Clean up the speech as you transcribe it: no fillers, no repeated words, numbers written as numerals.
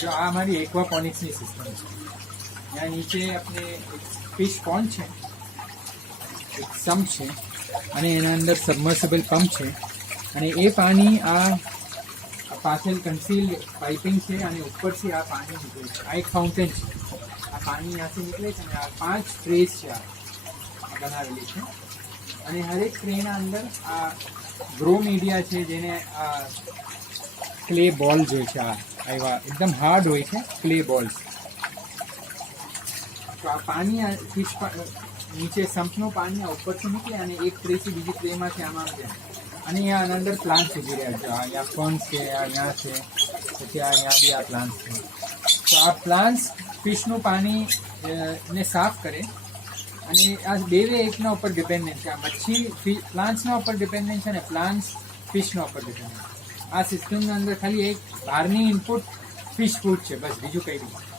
जो आ हमारी एक्वापोनिक्सની સિસ્ટમ છે. यहाँ नीचे अपने फिश पॉन्ड છે, એક સમ્પ છે અને એના અંદર સબમર્સિબલ પંપ છે અને એ પાણી આ પાછળ કન્સીલ પાઇપિંગ છે અને ઉપરથી આ પાણી નીકળે છે. આ એક ફાઉન્ટેન છે. આ પાણી ત્યાંથી નીકળે છે અને આ 5 ટ્રેસ છે આ બનાવેલી છે અને હરેક ટ્રેના અંદર આ ગ્રો મીડિયા છે, જેને આ ક્લે બોલ જે છે આ આવ્યા એકદમ હાર્ડ હોય છે ક્લે બોલ્સ. તો આ પાણી આ ફિશ નીચે સંપનું પાણી ઉપરથી નીકળે અને એક ટ્રેથી બીજી ટ્રેમાંથી આમાં જાય અને અહીંયા અંદર પ્લાન્ટ ઉગી રહ્યા છે. અહીંયા ફર્ન્સ છે, અહીંયા છે, પછી અહીંયા બી આ પ્લાન્ટ છે. તો આ પ્લાન્ટ્સ ફિશનું પાણી ને સાફ કરે અને આ બે એકના ઉપર ડિપેન્ડન્ટ છે. આ મચ્છી પ્લાન્ટ્સના ઉપર ડિપેન્ડન્ટ છે અને પ્લાન્ટ્સ ફિશના ઉપર ડિપેન્ડન્ટ. આ સિસ્ટમના અંદર ખાલી એક બહારની ઇનપુટ ફિશ ફૂડ છે, બસ બીજું કંઈ નહીં.